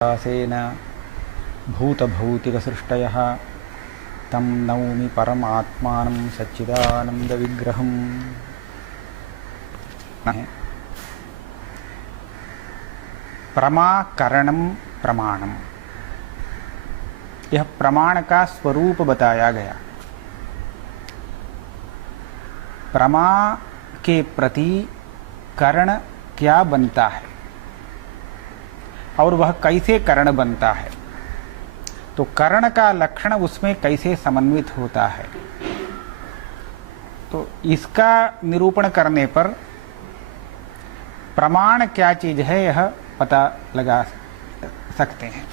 सेन भूतभौतिकसृष्टयः तं नौमि परमात्मानं सच्चिदानन्दविग्रहम्। प्रमाकरणम प्रमाणम, यह प्रमाण का स्वरूप बताया गया। प्रमा के प्रति करण क्या बनता है और वह कैसे करण बनता है, तो करण का लक्षण उसमें कैसे समन्वित होता है, तो इसका निरूपण करने पर प्रमाण क्या चीज है यह पता लगा सकते हैं।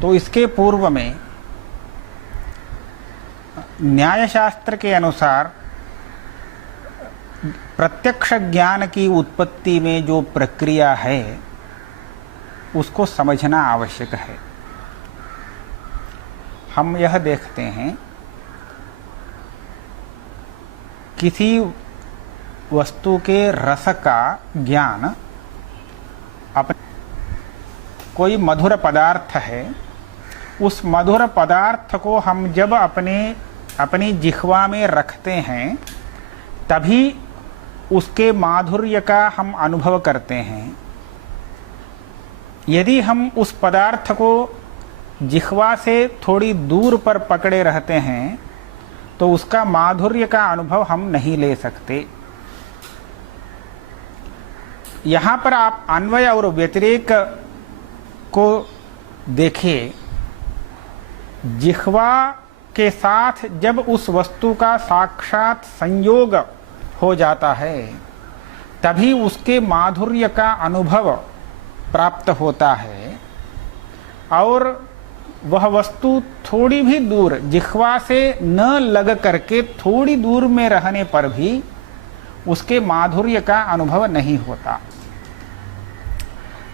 तो इसके पूर्व में न्यायशास्त्र के अनुसार प्रत्यक्ष ज्ञान की उत्पत्ति में जो प्रक्रिया है उसको समझना आवश्यक है। हम यह देखते हैं किसी वस्तु के रस का ज्ञान, कोई मधुर पदार्थ है, उस मधुर पदार्थ को हम जब अपनी जिह्वा में रखते हैं तभी उसके माधुर्य का हम अनुभव करते हैं। यदि हम उस पदार्थ को जिह्वा से थोड़ी दूर पर पकड़े रहते हैं तो उसका माधुर्य का अनुभव हम नहीं ले सकते। यहाँ पर आप अन्वय और व्यतिरेक को देखिए। जिह्वा के साथ जब उस वस्तु का साक्षात संयोग हो जाता है तभी उसके माधुर्य का अनुभव प्राप्त होता है, और वह वस्तु थोड़ी भी दूर जिह्वा से न लग करके थोड़ी दूर में रहने पर भी उसके माधुर्य का अनुभव नहीं होता।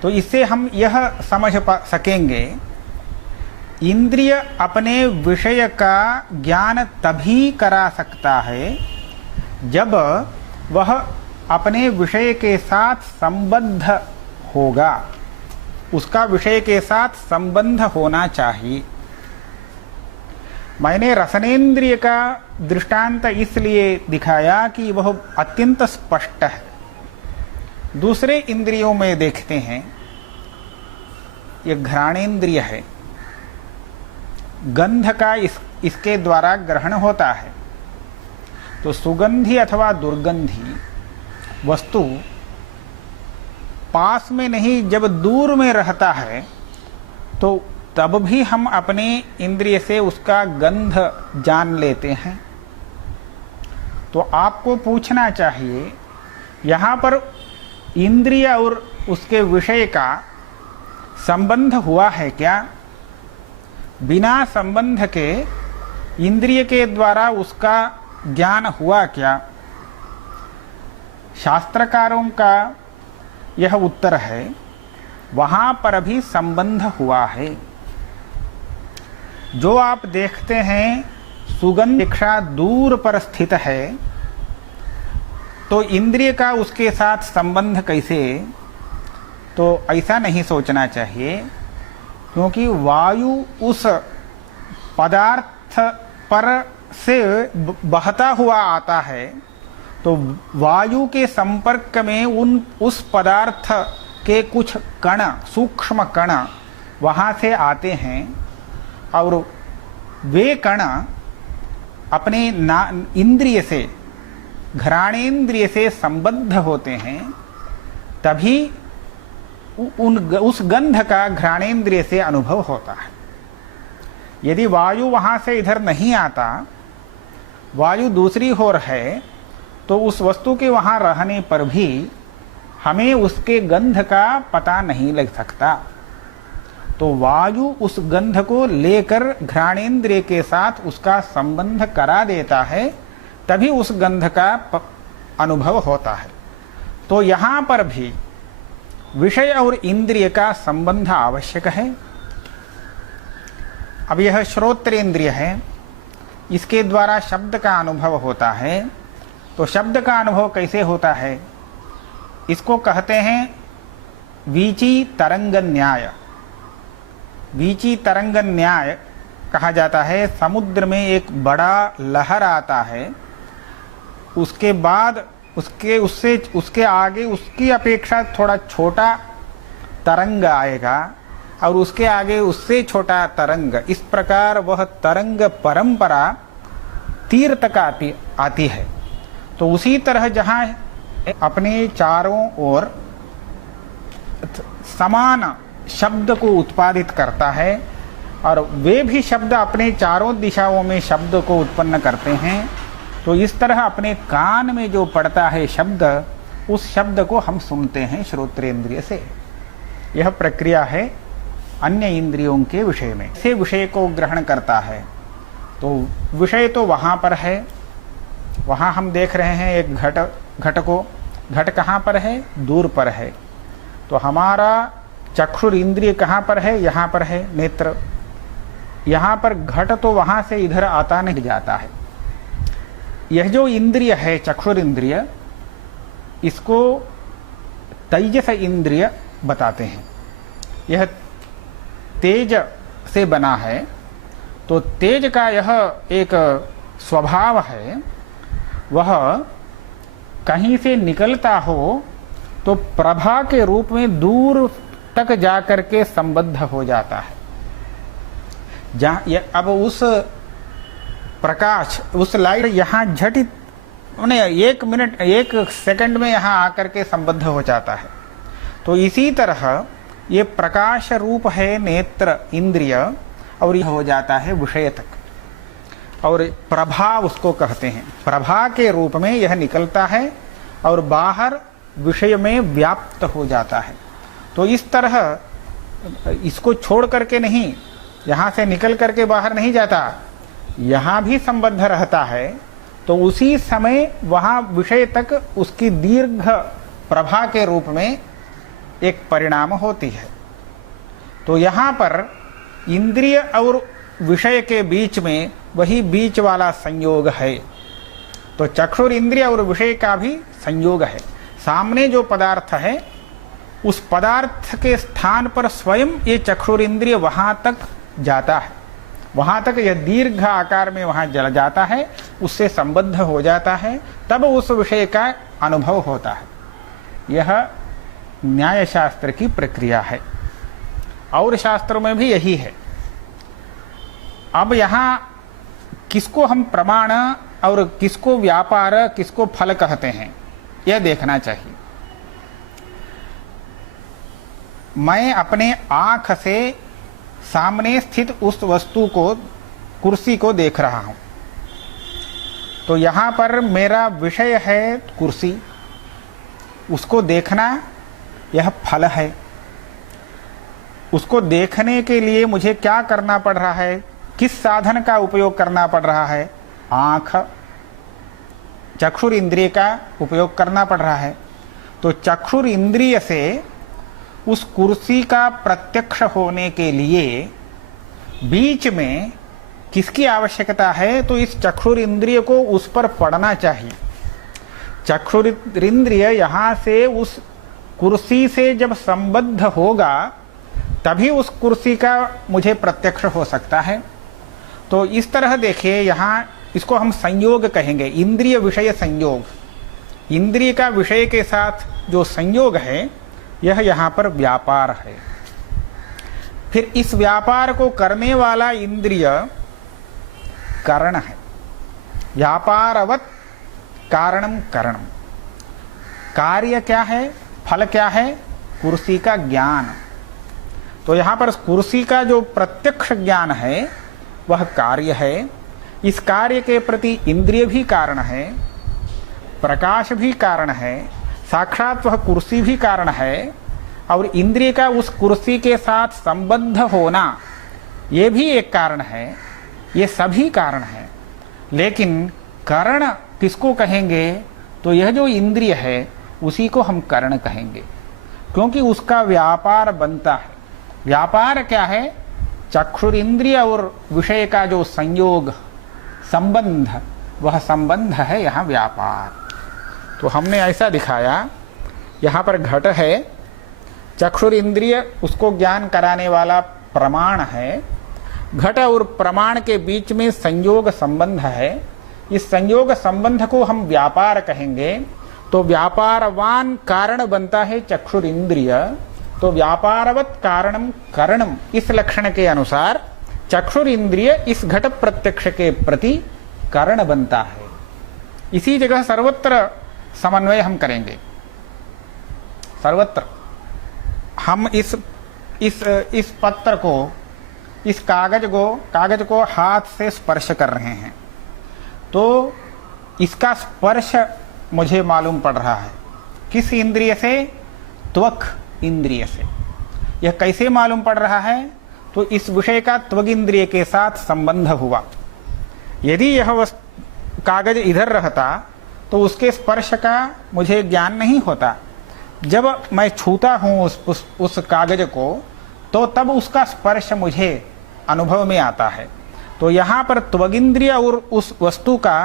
तो इससे हम यह समझ सकेंगे, इंद्रिय अपने विषय का ज्ञान तभी करा सकता है जब वह अपने विषय के साथ संबद्ध होगा, उसका विषय के साथ संबंध होना चाहिए। मैंने रसनेन्द्रिय का दृष्टांत इसलिए दिखाया कि वह अत्यंत स्पष्ट है। दूसरे इंद्रियों में देखते हैं, यह घ्राणेन्द्रिय है, गंध का इसके द्वारा ग्रहण होता है। तो सुगंधी अथवा दुर्गंधी वस्तु पास में नहीं, जब दूर में रहता है तो तब भी हम अपने इंद्रिय से उसका गंध जान लेते हैं। तो आपको पूछना चाहिए, यहाँ पर इंद्रिय और उसके विषय का संबंध हुआ है क्या? बिना संबंध के इंद्रिय के द्वारा उसका ज्ञान हुआ क्या? शास्त्रकारों का यह उत्तर है, वहां पर भी संबंध हुआ है। जो आप देखते हैं सुगंध अपेक्षा दूर पर स्थित है, तो इंद्रिय का उसके साथ संबंध कैसे? तो ऐसा नहीं सोचना चाहिए, क्योंकि वायु उस पदार्थ पर से बहता हुआ आता है, तो वायु के संपर्क में उस पदार्थ के कुछ कण, सूक्ष्म कण वहाँ से आते हैं, और वे कण अपने इंद्रिय से, घ्राणेन्द्रिय से संबद्ध होते हैं, तभी उस गंध का घ्राणेन्द्रिय से अनुभव होता है। यदि वायु वहाँ से इधर नहीं आता, वायु दूसरी ओर है, तो उस वस्तु के वहाँ रहने पर भी हमें उसके गंध का पता नहीं लग सकता। तो वायु उस गंध को लेकर घ्राणेन्द्रिय के साथ उसका संबंध करा देता है, तभी उस गंध का अनुभव होता है। तो यहाँ पर भी विषय और इंद्रिय का संबंध आवश्यक है। अब यह श्रोत्रेंद्रिय है, इसके द्वारा शब्द का अनुभव होता है। तो शब्द का अनुभव कैसे होता है? इसको कहते हैं वीची तरंग न्याय, वीची तरंग न्याय कहा जाता है। समुद्र में एक बड़ा लहर आता है, उसके बाद उसके आगे उसकी अपेक्षा थोड़ा छोटा तरंग आएगा और उसके आगे उससे छोटा तरंग, इस प्रकार वह तरंग परंपरा तीर तक आती है। तो उसी तरह जहाँ अपने चारों ओर समान शब्द को उत्पादित करता है और वे भी शब्द अपने चारों दिशाओं में शब्द को उत्पन्न करते हैं, तो इस तरह अपने कान में जो पड़ता है शब्द, उस शब्द को हम सुनते हैं श्रोत्रेंद्रिय से। यह प्रक्रिया है अन्य इंद्रियों के विषय में। से विषय को ग्रहण करता है, तो विषय तो वहाँ पर है, वहाँ हम देख रहे हैं एक घट को। घट कहाँ पर है? दूर पर है। तो हमारा चक्षुर इंद्रिय कहाँ पर है? यहाँ पर है, नेत्र। यहाँ पर घट तो वहाँ से इधर आता नहीं जाता है। यह जो इंद्रिय है चक्षुर इंद्रिय, इसको तेजस इंद्रिय बताते हैं। यह तेज से बना है, तो तेज का यह एक स्वभाव है, वह कहीं से निकलता हो तो प्रभा के रूप में दूर तक जाकर के संबद्ध हो जाता है। अब उस प्रकाश, उस लाइट यहाँ झटित एक मिनट, एक सेकंड में यहाँ आकर के संबद्ध हो जाता है। तो इसी तरह ये प्रकाश रूप है नेत्र इंद्रिय, और यह हो जाता है विषय तक, और प्रभा उसको कहते हैं। प्रभा के रूप में यह निकलता है और बाहर विषय में व्याप्त हो जाता है। तो इस तरह इसको छोड़ करके नहीं, यहाँ से निकल करके बाहर नहीं जाता, यहाँ भी संबद्ध रहता है। तो उसी समय वहाँ विषय तक उसकी दीर्घ प्रभा के रूप में एक परिणाम होती है। तो यहाँ पर इंद्रिय और विषय के बीच में वही बीच वाला संयोग है। तो चक्षुर इंद्रिय और विषय का भी संयोग है। सामने जो पदार्थ है, उस पदार्थ के स्थान पर स्वयं ये चक्षुर इंद्रिय वहां तक जाता है, वहां तक यह दीर्घ आकार में वहां जल जाता है, उससे संबद्ध हो जाता है, तब उस विषय का अनुभव होता है। यह न्याय शास्त्र की प्रक्रिया है, और शास्त्रों में भी यही है। अब यहाँ किसको हम प्रमाण और किसको व्यापार, किसको फल कहते हैं, यह देखना चाहिए। मैं अपने आंख से सामने स्थित उस वस्तु को, कुर्सी को देख रहा हूं, तो यहां पर मेरा विषय है कुर्सी, उसको देखना यह फल है। उसको देखने के लिए मुझे क्या करना पड़ रहा है, किस साधन का उपयोग करना पड़ रहा है? आंख, चक्षुर इंद्रिय का उपयोग करना पड़ रहा है। तो चक्षुर इंद्रिय से उस कुर्सी का प्रत्यक्ष होने के लिए बीच में किसकी आवश्यकता है? तो इस चक्षुर इंद्रिय को उस पर पड़ना चाहिए। चक्षुर इंद्रिय यहाँ से उस कुर्सी से जब संबद्ध होगा, तभी उस कुर्सी का मुझे प्रत्यक्ष हो सकता है। तो इस तरह देखिए, यहाँ इसको हम संयोग कहेंगे, इंद्रिय विषय संयोग। इंद्रिय का विषय के साथ जो संयोग है, यह यहाँ पर व्यापार है। फिर इस व्यापार को करने वाला इंद्रिय करण है। व्यापारवत कारणम करणम। कार्य क्या है, फल क्या है? कुर्सी का ज्ञान। तो यहाँ पर कुर्सी का जो प्रत्यक्ष ज्ञान है, वह कार्य है। इस कार्य के प्रति इंद्रिय भी कारण है, प्रकाश भी कारण है, साक्षात वह कुर्सी भी कारण है, और इंद्रिय का उस कुर्सी के साथ संबद्ध होना, ये भी एक कारण है। ये सभी कारण है। लेकिन करण किसको कहेंगे? तो यह जो इंद्रिय है, उसी को हम करण कहेंगे, क्योंकि उसका व्यापार बनता है। व्यापार क्या है? चक्षुर इंद्रिय और विषय का जो संयोग, संबंध, वह संबंध है यहाँ व्यापार। तो हमने ऐसा दिखाया, यहाँ पर घट है, चक्षुर इंद्रिय उसको ज्ञान कराने वाला प्रमाण है। घट और प्रमाण के बीच में संयोग संबंध है। इस संयोग संबंध को हम व्यापार कहेंगे। तो व्यापारवान कारण बनता है चक्षुर इंद्रिय। तो व्यापारवत कारणम करणम, इस लक्षण के अनुसार चक्षुर इंद्रिय इस घट प्रत्यक्ष के प्रति कारण बनता है। इसी जगह सर्वत्र समन्वय हम करेंगे। सर्वत्र हम इस पत्र को, इस कागज को हाथ से स्पर्श कर रहे हैं, तो इसका स्पर्श मुझे मालूम पड़ रहा है। किस इंद्रिय से? त्वक इंद्रिय से। यह कैसे मालूम पड़ रहा है? तो इस विषय का त्वक इंद्रिय के साथ संबंध हुआ। यदि यह कागज इधर रहता तो उसके स्पर्श का मुझे ज्ञान नहीं होता। जब मैं छूता हूं उस कागज को, तो तब उसका स्पर्श मुझे अनुभव में आता है। तो यहाँ पर त्वगिंद्रिय और उस वस्तु का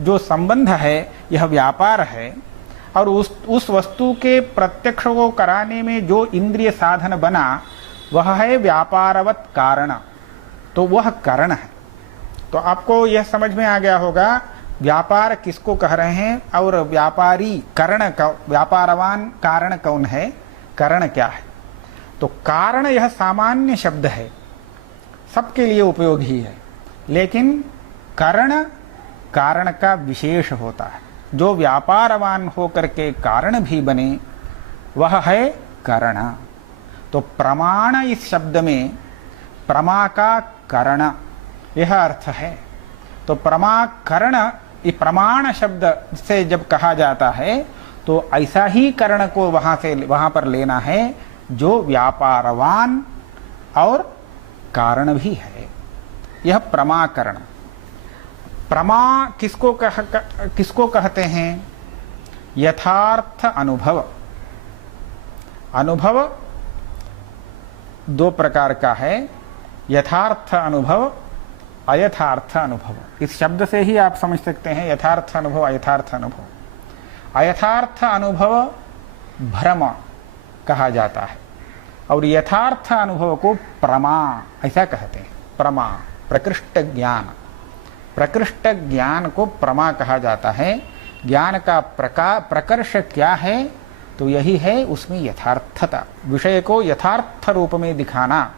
जो संबंध है, यह व्यापार है। और उस वस्तु के प्रत्यक्ष को कराने में जो इंद्रिय साधन बना, वह है व्यापारवत कारण। तो वह कारण है। तो आपको यह समझ में आ गया होगा व्यापार किसको कह रहे हैं और व्यापारी कारण का, व्यापारवान कारण कौन है, कारण क्या है। तो कारण यह सामान्य शब्द है, सबके लिए उपयोगी है। लेकिन कारण कारण का विशेष होता है। जो व्यापारवान होकर के कारण भी बने, वह है करण। तो प्रमाण, इस शब्द में प्रमा का करण, यह अर्थ है। तो प्रमाकरण, ये प्रमाण शब्द से जब कहा जाता है, तो ऐसा ही करण को वहां पर लेना है जो व्यापारवान और कारण भी है। यह प्रमाकरण। प्रमा किसको कहते हैं? यथार्थ अनुभव। अनुभव दो प्रकार का है, यथार्थ अनुभव, अयथार्थ अनुभव। इस शब्द से ही आप समझ सकते हैं यथार्थ अनुभव, अयथार्थ अनुभव। अयथार्थ अनुभव भ्रम कहा जाता है और यथार्थ अनुभव को प्रमा ऐसा कहते हैं। प्रमा प्रकृष्ट ज्ञान, प्रकृष्ट ज्ञान को प्रमा कहा जाता है। ज्ञान का प्रकर्ष क्या है? तो यही है उसमें यथार्थता, विषय को यथार्थ रूप में दिखाना।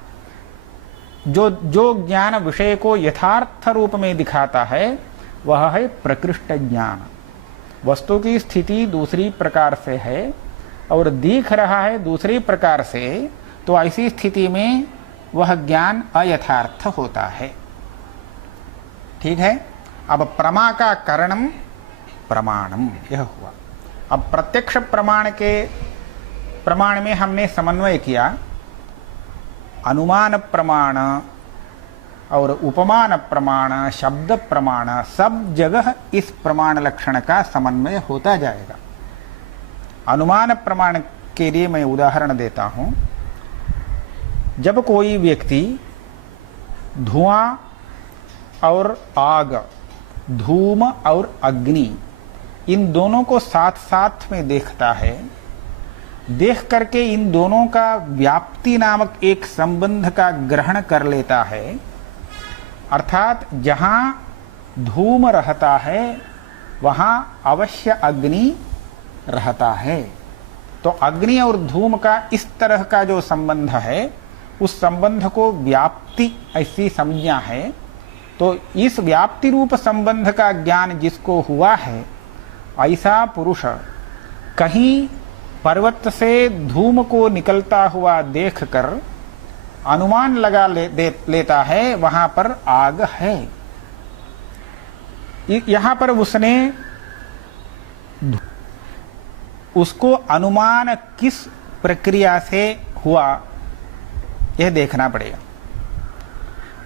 जो ज्ञान विषय को यथार्थ रूप में दिखाता है, वह है प्रकृष्ट ज्ञान। वस्तु की स्थिति दूसरी प्रकार से है और दिख रहा है दूसरी प्रकार से, तो ऐसी स्थिति में वह ज्ञान अयथार्थ होता है। ठीक है। अब प्रमा का कारणम प्रमाणम, यह हुआ। अब प्रत्यक्ष प्रमाण में हमने समन्वय किया। अनुमान प्रमाण और उपमान प्रमाण, शब्द प्रमाण, सब जगह इस प्रमाण लक्षण का समन्वय होता जाएगा। अनुमान प्रमाण के लिए मैं उदाहरण देता हूं। जब कोई व्यक्ति धुआं और आग, धूम और अग्नि, इन दोनों को साथ साथ में देखता है, देख करके इन दोनों का व्याप्ति नामक एक संबंध का ग्रहण कर लेता है। अर्थात जहां धूम रहता है वहां अवश्य अग्नि रहता है। तो अग्नि और धूम का इस तरह का जो संबंध है, उस संबंध को व्याप्ति ऐसी संज्ञा है। तो इस व्याप्ति रूप संबंध का ज्ञान जिसको हुआ है, ऐसा पुरुष कहीं पर्वत से धूम को निकलता हुआ देखकर अनुमान लगा लेता है वहां पर आग है। यहां पर उसको अनुमान किस प्रक्रिया से हुआ, यह देखना पड़ेगा।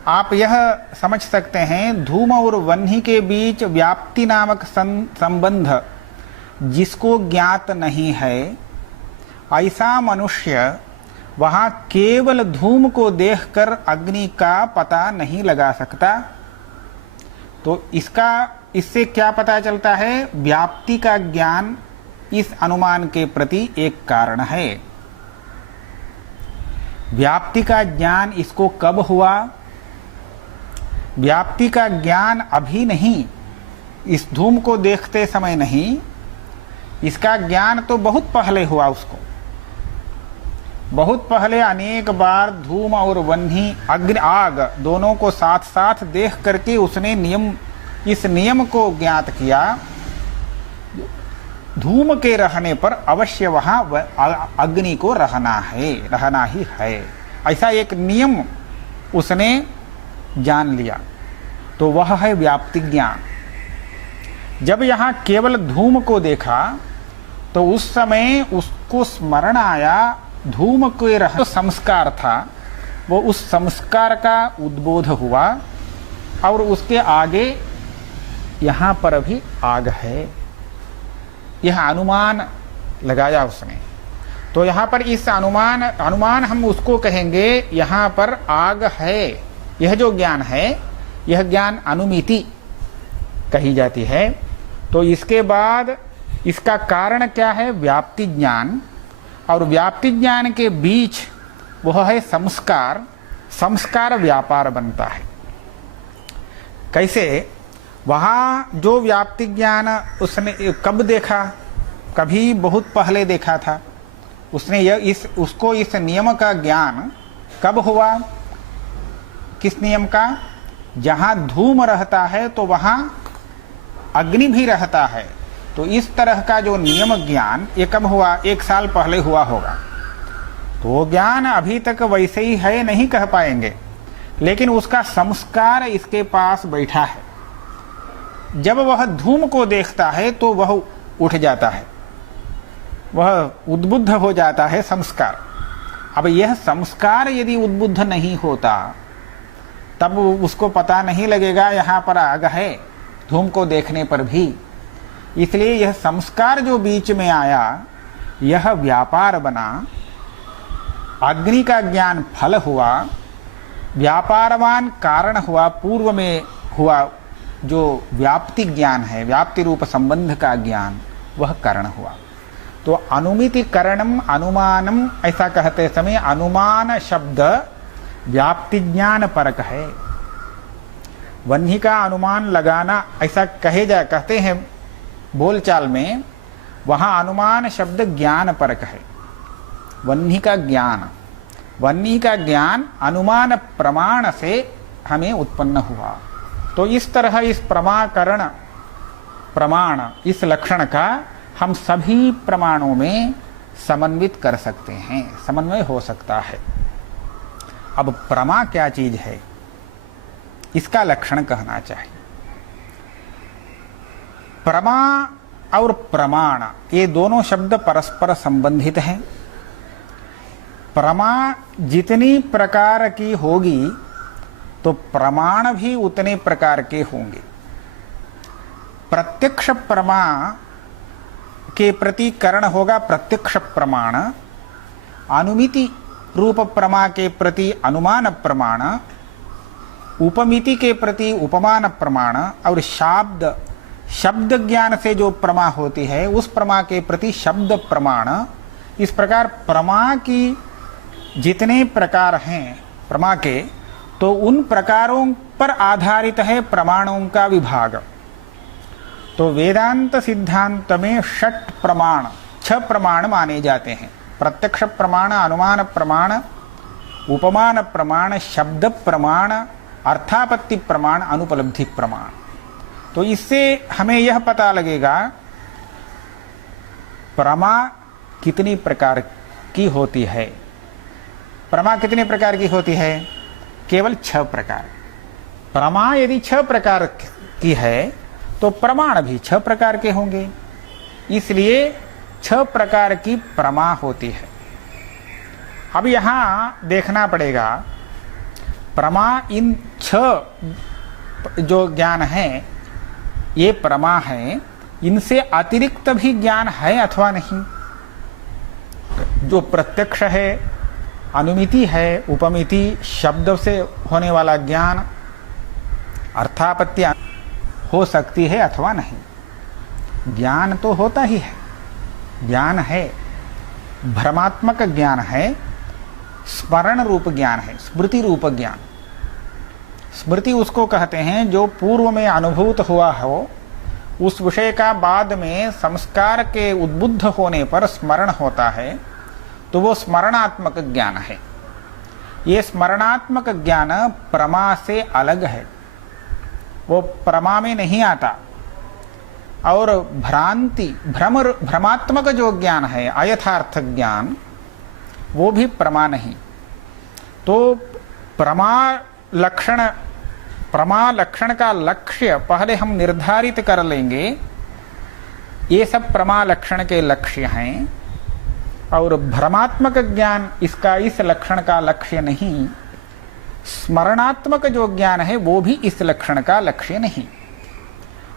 आप यह समझ सकते हैं, धूम और वह्नि के बीच व्याप्ति नामक संबंध जिसको ज्ञात नहीं है, ऐसा मनुष्य वहां केवल धूम को देखकर अग्नि का पता नहीं लगा सकता। तो इससे क्या पता चलता है? व्याप्ति का ज्ञान इस अनुमान के प्रति एक कारण है। व्याप्ति का ज्ञान इसको कब हुआ? व्याप्ति का ज्ञान अभी नहीं, इस धूम को देखते समय नहीं, इसका ज्ञान तो बहुत पहले हुआ उसको। बहुत पहले अनेक बार धूम और वह्नि, अग्नि, आग दोनों को साथ साथ देख करके उसने इस नियम को ज्ञात किया, धूम के रहने पर अवश्य वहां अग्नि को रहना ही है, ऐसा एक नियम उसने जान लिया। तो वह है व्याप्ति ज्ञान। जब यहाँ केवल धूम को देखा तो उस समय उसको स्मरण आया, धूम के रहने संस्कार था, वो उस संस्कार का उद्बोध हुआ और उसके आगे यहाँ पर भी आग है, यह अनुमान लगाया उसने। तो यहाँ पर इस अनुमान हम उसको कहेंगे, यहाँ पर आग है। यह जो ज्ञान है, यह ज्ञान अनुमिति कही जाती है। तो इसके बाद इसका कारण क्या है? व्याप्ति ज्ञान। और व्याप्ति ज्ञान के बीच वह है संस्कार। संस्कार व्यापार बनता है। कैसे? वहां जो व्याप्ति ज्ञान उसने कब देखा? कभी बहुत पहले देखा था। उसने उसको इस नियम का ज्ञान कब हुआ? किस नियम का? जहां धूम रहता है तो वहां अग्नि भी रहता है। तो इस तरह का जो नियम ज्ञान ये कब हुआ? 1 साल पहले हुआ होगा। तो वो ज्ञान अभी तक वैसे ही है नहीं कह पाएंगे, लेकिन उसका संस्कार इसके पास बैठा है। जब वह धूम को देखता है तो वह उठ जाता है, वह उद्बुद्ध हो जाता है संस्कार। अब यह संस्कार यदि उद्बुद्ध नहीं होता तब उसको पता नहीं लगेगा यहाँ पर आग है, धूम को देखने पर भी। इसलिए यह संस्कार जो बीच में आया, यह व्यापार बना। अग्नि का ज्ञान फल हुआ, व्यापारवान कारण हुआ, पूर्व में हुआ जो व्याप्ति ज्ञान है, व्याप्ति रूप संबंध का ज्ञान, वह कारण हुआ। तो अनुमिति करणम अनुमानम ऐसा कहते समय अनुमान शब्द व्याप्ति ज्ञान परक है। वह्नि का अनुमान लगाना ऐसा कहते हैं बोलचाल में, वहां अनुमान शब्द ज्ञान परक है। वह्नि का ज्ञान अनुमान प्रमाण से हमें उत्पन्न हुआ। तो इस तरह इस प्रमाण इस लक्षण का हम सभी प्रमाणों में समन्वित कर सकते हैं, समन्वय हो सकता है। अब प्रमा क्या चीज है, इसका लक्षण कहना चाहिए। प्रमा और प्रमाण ये दोनों शब्द परस्पर संबंधित हैं। प्रमा जितनी प्रकार की होगी तो प्रमाण भी उतने प्रकार के होंगे। प्रत्यक्ष प्रमा के प्रति करण होगा प्रत्यक्ष प्रमाण, अनुमिति रूप प्रमा के प्रति अनुमान प्रमाण, उपमिति के प्रति उपमान प्रमाण, और शब्द ज्ञान से जो प्रमा होती है उस प्रमा के प्रति शब्द प्रमाण। इस प्रकार प्रमा की जितने प्रकार हैं प्रमा के, तो उन प्रकारों पर आधारित है प्रमाणों का विभाग। तो वेदांत सिद्धांत में 6 प्रमाण माने जाते हैं। प्रत्यक्ष प्रमाण, अनुमान प्रमाण, उपमान प्रमाण, शब्द प्रमाण, अर्थापत्ति प्रमाण, अनुपलब्धि प्रमाण। तो इससे हमें यह पता लगेगा प्रमा कितनी प्रकार की होती है। प्रमा कितने प्रकार की होती है? केवल 6 प्रकार। प्रमा यदि 6 प्रकार की है तो प्रमाण भी 6 प्रकार के होंगे। इसलिए 6 प्रकार की प्रमा होती है। अब यहां देखना पड़ेगा, प्रमा इन 6 जो ज्ञान है ये प्रमा है, इनसे अतिरिक्त भी ज्ञान है अथवा नहीं। जो प्रत्यक्ष है, अनुमिति है, उपमिति शब्द से होने वाला ज्ञान, अर्थापत्ति हो सकती है अथवा नहीं। ज्ञान तो होता ही है, ज्ञान है, भ्रमात्मक ज्ञान है, स्मरण रूप ज्ञान है, स्मृति रूप ज्ञान। स्मृति उसको कहते हैं जो पूर्व में अनुभूत हुआ हो, उस विषय का बाद में संस्कार के उद्बुद्ध होने पर स्मरण होता है, तो वो स्मरणात्मक ज्ञान है। ये स्मरणात्मक ज्ञान प्रमा से अलग है, वो प्रमा में नहीं आता। और भ्रमात्मक जो ज्ञान है, अयथार्थ ज्ञान, वो भी प्रमा नहीं। तो प्रमा लक्षण का लक्ष्य पहले हम निर्धारित कर लेंगे। ये सब प्रमा लक्षण के लक्ष्य हैं, और भ्रमात्मक ज्ञान इसका इस लक्षण का लक्ष्य नहीं। स्मरणात्मक जो ज्ञान है वो भी इस लक्षण का लक्ष्य नहीं।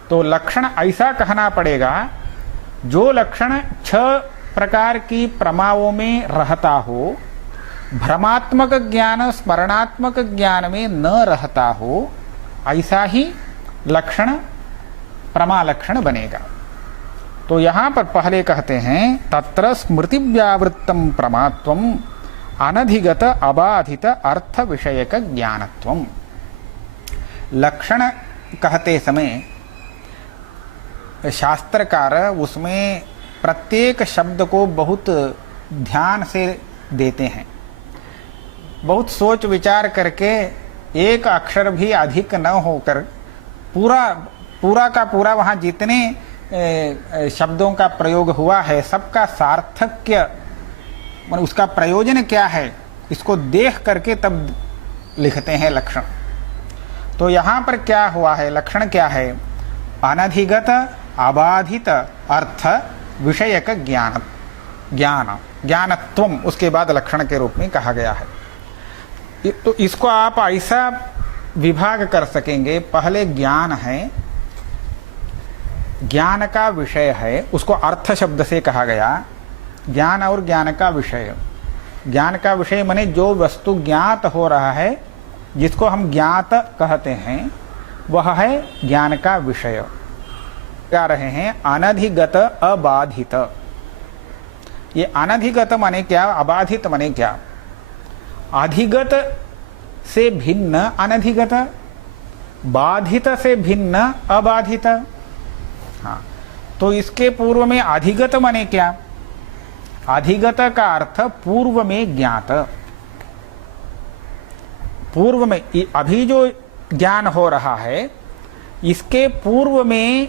तो लक्षण ऐसा कहना पड़ेगा जो लक्षण 6 प्रकार की प्रमाओं में रहता हो, भ्रमात्मक ज्ञान स्मरणात्मक ज्ञान में न रहता हो, ऐसा ही लक्षण प्रमा लक्षण बनेगा। तो यहां पर पहले कहते हैं तत्र स्मृति व्यावृत्तम प्रमात्वम अनधिगत अबाधित अर्थ विषयक ज्ञानत्वम। लक्षण कहते समय शास्त्रकार उसमें प्रत्येक शब्द को बहुत ध्यान से देते हैं, बहुत सोच विचार करके, एक अक्षर भी अधिक न होकर पूरा का पूरा वहाँ जितने शब्दों का प्रयोग हुआ है सबका सार्थक्य, उसका प्रयोजन क्या है, इसको देख करके तब लिखते हैं लक्षण। तो यहाँ पर क्या हुआ है, लक्षण क्या है? अनधिगत अबाधित अर्थ विषयक ज्ञानत्वम, उसके बाद लक्षण के रूप में कहा गया है। तो इसको आप ऐसा विभाग कर सकेंगे, पहले ज्ञान है, ज्ञान का विषय है, उसको अर्थ शब्द से कहा गया। ज्ञान और ज्ञान का विषय, ज्ञान का विषय माने जो वस्तु ज्ञात हो रहा है, जिसको हम ज्ञात कहते हैं, वह है ज्ञान का विषय। क्या रहे हैं? अनधिगत अबाधित। ये अनधिगत माने क्या, अबाधित माने क्या? अधिगत से भिन्न अनधिगत, बाधित से भिन्न अबाधित। हाँ, तो इसके पूर्व में अधिगत माने क्या? अधिगत का अर्थ पूर्व में ज्ञात। पूर्व में, अभी जो ज्ञान हो रहा है, इसके पूर्व में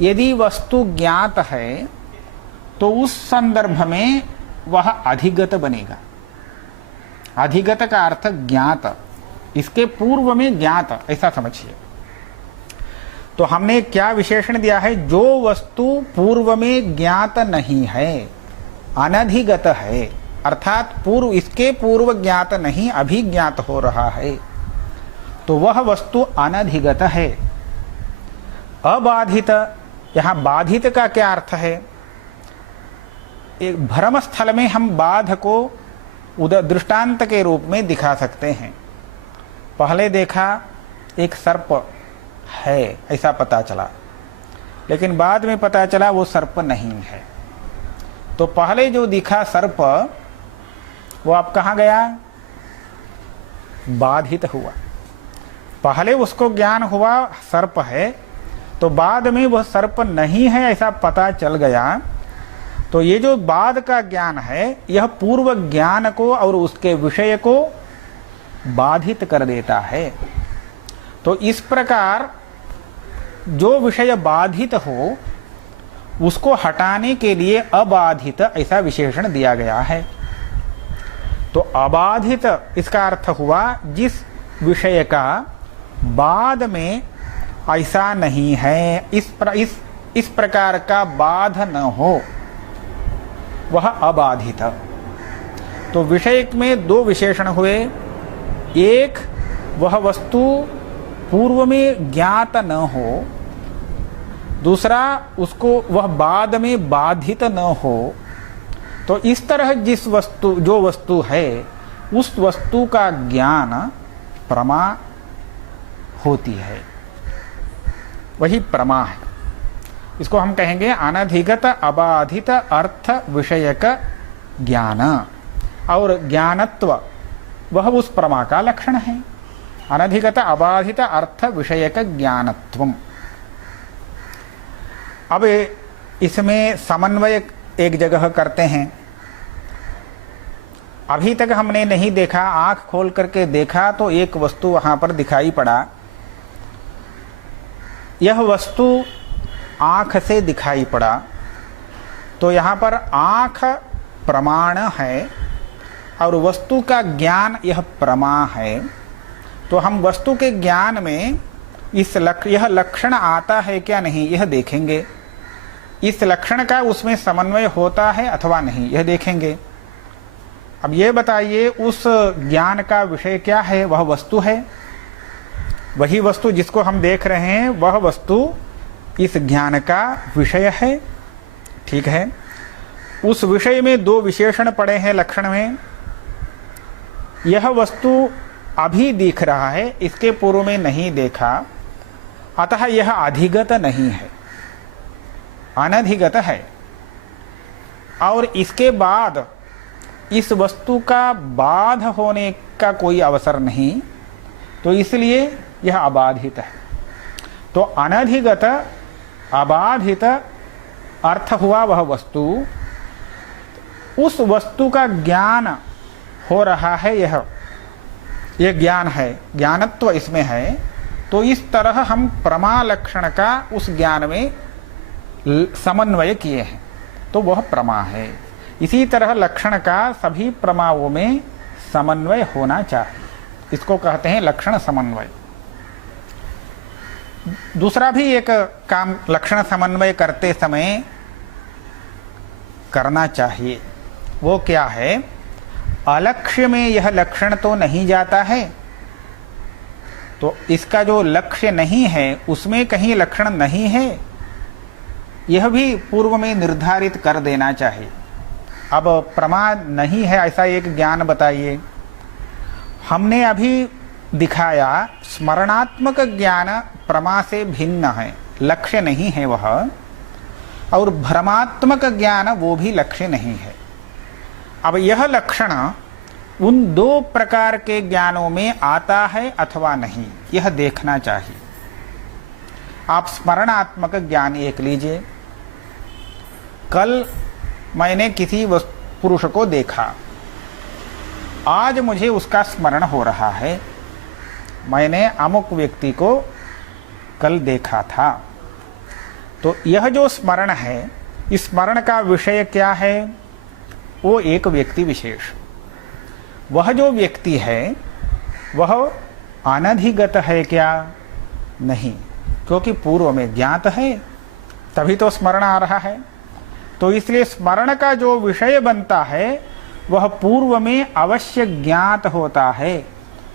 यदि वस्तु ज्ञात है तो उस संदर्भ में वह अधिगत बनेगा। अधिगत का अर्थ ज्ञात, इसके पूर्व में ज्ञात, ऐसा समझिए। तो हमने क्या विशेषण दिया है? जो वस्तु पूर्व में ज्ञात नहीं है, अनधिगत है, अर्थात पूर्व, इसके पूर्व ज्ञात नहीं, अभी ज्ञात हो रहा है, तो वह वस्तु अनधिगत है। अबाधित, यहां बाधित का क्या अर्थ है? एक भ्रम स्थल में हम बाध को दृष्टांत के रूप में दिखा सकते हैं। पहले देखा एक सर्प है, ऐसा पता चला, लेकिन बाद में पता चला वो सर्प नहीं है। तो पहले जो दिखा सर्प, वो अब कहाँ गया? बाधित हुआ। पहले उसको ज्ञान हुआ सर्प है, तो बाद में वह सर्प नहीं है ऐसा पता चल गया। तो ये जो बाद का ज्ञान है, यह पूर्व ज्ञान को और उसके विषय को बाधित कर देता है। तो इस प्रकार जो विषय बाधित हो, उसको हटाने के लिए अबाधित ऐसा विशेषण दिया गया है। तो अबाधित इसका अर्थ हुआ जिस विषय का बाद में ऐसा नहीं है, इस प्रकार का बाध न हो, वह अबाधित। तो विषय में दो विशेषण हुए। एक, वह वस्तु पूर्व में ज्ञात न हो, दूसरा, उसको वह बाद में बाधित न हो। तो इस तरह जिस वस्तु, जो वस्तु है, उस वस्तु का ज्ञान प्रमा होती है, वही प्रमा है। इसको हम कहेंगे अनधिगत अबाधित अर्थ विषयक ज्ञान। और ज्ञानत्व वह उस प्रमा का लक्षण है। अनधिगत अबाधित अर्थ विषयक ज्ञानत्वम। अब इसमें समन्वय एक जगह करते हैं। अभी तक हमने नहीं देखा, आंख खोल करके देखा तो एक वस्तु वहां पर दिखाई पड़ा। यह वस्तु आंख से दिखाई पड़ा, तो यहाँ पर आंख प्रमाण है और वस्तु का ज्ञान यह प्रमा है। तो हम वस्तु के ज्ञान में यह लक्षण आता है क्या नहीं यह देखेंगे। इस लक्षण का उसमें समन्वय होता है अथवा नहीं यह देखेंगे। अब ये बताइए, उस ज्ञान का विषय क्या है? वह वस्तु है। वही वस्तु जिसको हम देख रहे हैं वह वस्तु इस ज्ञान का विषय है। ठीक है, उस विषय में दो विशेषण पड़े हैं लक्षण में। यह वस्तु अभी दिख रहा है, इसके पूर्व में नहीं देखा, अतः यह अधिगत नहीं है, अनधिगत है। और इसके बाद इस वस्तु का बाध होने का कोई अवसर नहीं, तो इसलिए यह अबाधित है। तो अनधिगत अबाधित अर्थ हुआ वह वस्तु। उस वस्तु का ज्ञान हो रहा है, यह ज्ञान है, ज्ञानत्व इसमें है। तो इस तरह हम प्रमा लक्षण का उस ज्ञान में समन्वय किए हैं, तो वह प्रमा है। इसी तरह लक्षण का सभी प्रमाओं में समन्वय होना चाहिए, इसको कहते हैं लक्षण समन्वय। दूसरा भी एक काम लक्षण समन्वय करते समय करना चाहिए, वो क्या है? अलक्ष्य में यह लक्षण तो नहीं जाता है, तो इसका जो लक्ष्य नहीं है उसमें कहीं लक्षण नहीं है, यह भी पूर्व में निर्धारित कर देना चाहिए। अब प्रमा नहीं है ऐसा एक ज्ञान बताइए। हमने अभी दिखाया स्मरणात्मक ज्ञान प्रमा से भिन्न है, लक्ष्य नहीं है वह, और भ्रमात्मक ज्ञान वो भी लक्ष्य नहीं है। अब यह लक्षण उन दो प्रकार के ज्ञानों में आता है अथवा नहीं, यह देखना चाहिए। आप स्मरणात्मक ज्ञान एक लीजिए। कल मैंने किसी पुरुष को देखा, आज मुझे उसका स्मरण हो रहा है, मैंने अमुक व्यक्ति को कल देखा था। तो यह जो स्मरण है, इस स्मरण का विषय क्या है? वो एक व्यक्ति विशेष। वह जो व्यक्ति है वह अनधिगत है क्या? नहीं, क्योंकि पूर्व में ज्ञात है, तभी तो स्मरण आ रहा है। तो इसलिए स्मरण का जो विषय बनता है वह पूर्व में अवश्य ज्ञात होता है।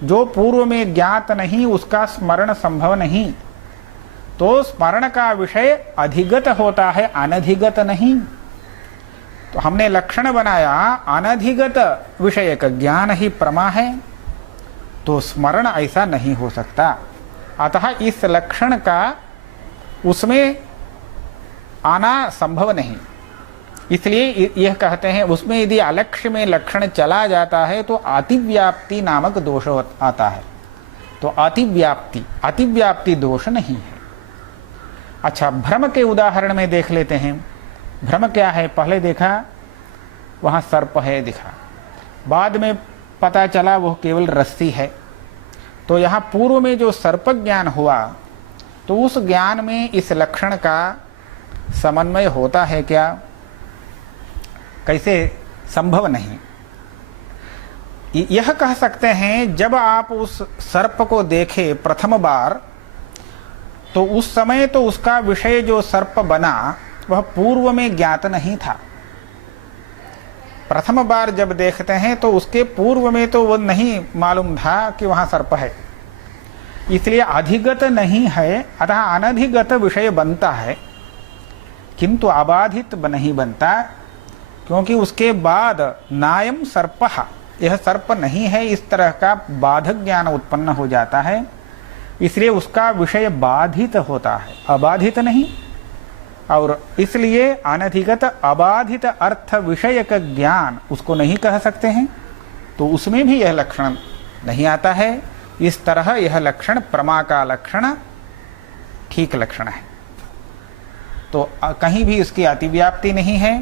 जो पूर्व में ज्ञात नहीं उसका स्मरण संभव नहीं। तो स्मरण का विषय अधिगत होता है, अनधिगत नहीं। तो हमने लक्षण बनाया अनधिगत विषय का ज्ञान ही प्रमा है, तो स्मरण ऐसा नहीं हो सकता। अतः इस लक्षण का उसमें आना संभव नहीं। इसलिए यह कहते हैं उसमें यदि अलक्ष्य में लक्षण चला जाता है तो अतिव्याप्ति नामक दोष आता है। तो अतिव्याप्ति दोष नहीं है। अच्छा, भ्रम के उदाहरण में देख लेते हैं। भ्रम क्या है? पहले देखा वहां सर्प है दिखा, बाद में पता चला वह केवल रस्सी है। तो यहाँ पूर्व में जो सर्प ज्ञान हुआ तो उस ज्ञान में इस लक्षण का समन्वय होता है क्या? कैसे? संभव नहीं। यह कह सकते हैं जब आप उस सर्प को देखे प्रथम बार तो उस समय तो उसका विषय जो सर्प बना वह पूर्व में ज्ञात नहीं था। प्रथम बार जब देखते हैं तो उसके पूर्व में तो वो नहीं मालूम था कि वहां सर्प है, इसलिए अधिगत नहीं है। अतः अनधिगत विषय बनता है किंतु अबाधित नहीं बनता, क्योंकि उसके बाद नायम सर्पः, यह सर्प नहीं है, इस तरह का बाधक ज्ञान उत्पन्न हो जाता है। इसलिए उसका विषय बाधित होता है, अबाधित नहीं। और इसलिए अनधिगत अबाधित अर्थ विषय का ज्ञान उसको नहीं कह सकते हैं। तो उसमें भी यह लक्षण नहीं आता है। इस तरह यह लक्षण प्रमा का लक्षण ठीक लक्षण है। तो कहीं भी इसकी अतिव्याप्ति नहीं है,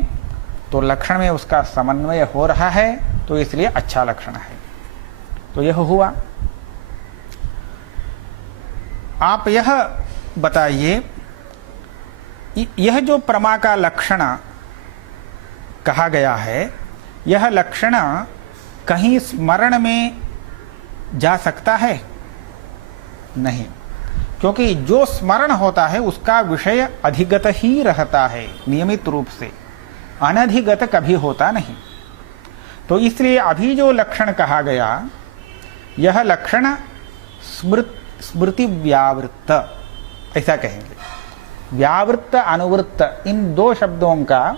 तो लक्षण में उसका समन्वय हो रहा है, तो इसलिए अच्छा लक्षण है। तो यह हुआ। आप यह बताइए, यह जो प्रमा का लक्षण कहा गया है, यह लक्षण कहीं स्मरण में जा सकता है? नहीं, क्योंकि जो स्मरण होता है उसका विषय अधिगत ही रहता है नियमित रूप से, अनधिगत कभी होता नहीं। तो इसलिए अभी जो लक्षण कहा गया, यह लक्षण स्मृति व्यावृत्त, ऐसा कहेंगे। व्यावृत्त अनुवृत्त, इन दो शब्दों का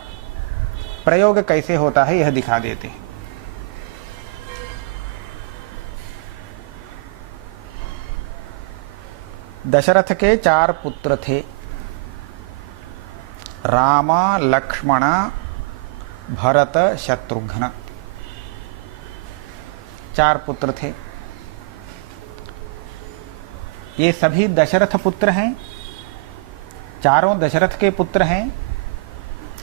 प्रयोग कैसे होता है यह दिखा देते हैं। दशरथ के 4 पुत्र थे, राम, लक्ष्मण, भरत, शत्रुघ्न, 4 पुत्र थे। ये सभी दशरथ पुत्र हैं, चारों दशरथ के पुत्र हैं।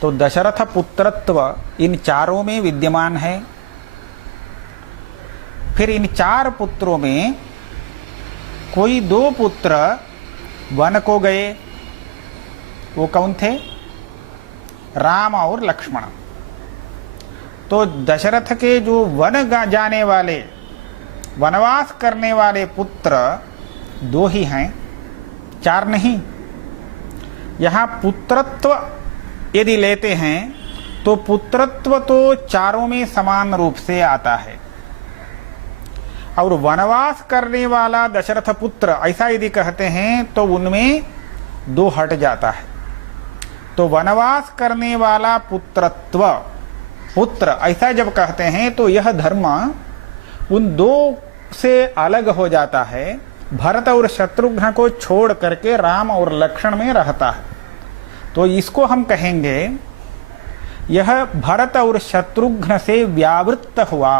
तो दशरथ पुत्रत्व इन चारों में विद्यमान है। फिर इन 4 पुत्रों में कोई 2 पुत्र वन को गए। वो कौन थे? राम और लक्ष्मण। तो दशरथ के जो वन जाने वाले, वनवास करने वाले पुत्र 2 ही हैं, 4 नहीं। यहां पुत्रत्व यदि लेते हैं तो पुत्रत्व तो चारों में समान रूप से आता है, और वनवास करने वाला दशरथ पुत्र ऐसा यदि कहते हैं तो उनमें 2 हट जाता है। तो वनवास करने वाला पुत्रत्व, पुत्र ऐसा जब कहते हैं तो यह धर्म उन 2 से अलग हो जाता है। भरत और शत्रुघ्न को छोड़ करके राम और लक्ष्मण में रहता है। तो इसको हम कहेंगे यह भरत और शत्रुघ्न से व्यावृत्त हुआ।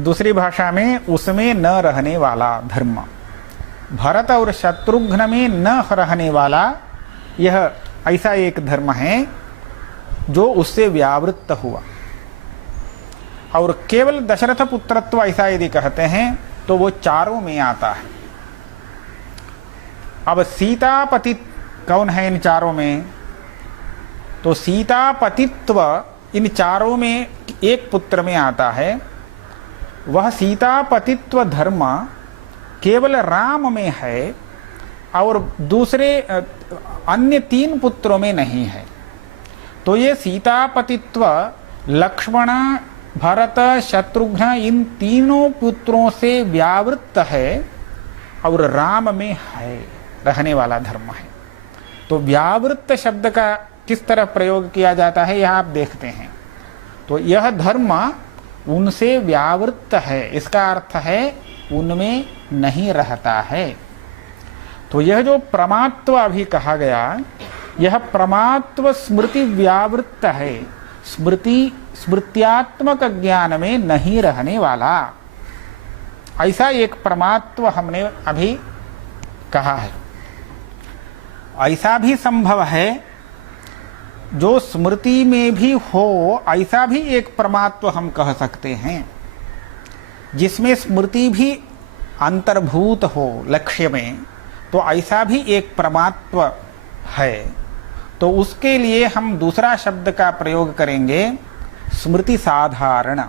दूसरी भाषा में उसमें न रहने वाला धर्म, भरत और शत्रुघ्न में न रहने वाला, यह ऐसा एक धर्म है जो उससे व्यावृत्त हुआ। और केवल दशरथ पुत्रत्व ऐसा यदि कहते हैं तो वो चारों में आता है। अब सीतापति कौन है इन चारों में? तो सीतापतित्व इन चारों में एक पुत्र में आता है। वह सीतापतित्व धर्म केवल राम में है और दूसरे अन्य 3 पुत्रों में नहीं है। तो ये सीतापतित्व लक्ष्मण, भरत, शत्रुघ्न इन तीनों पुत्रों से व्यावृत्त है और राम में है, रहने वाला धर्म है। तो व्यावृत्त शब्द का किस तरह प्रयोग किया जाता है यह आप देखते हैं। तो यह धर्म उनसे व्यावृत्त है, इसका अर्थ है उनमें नहीं रहता है। तो यह जो प्रमात्व अभी कहा गया, यह प्रमात्व स्मृति व्यावृत्त है, स्मृत्यात्मक ज्ञान में नहीं रहने वाला। ऐसा एक प्रमात्व हमने अभी कहा है। ऐसा भी संभव है जो स्मृति में भी हो, ऐसा भी एक प्रमात्व हम कह सकते हैं जिसमें स्मृति भी अंतर्भूत हो लक्ष्य में। तो ऐसा भी एक प्रमात्व है। तो उसके लिए हम दूसरा शब्द का प्रयोग करेंगे, स्मृति साधारण।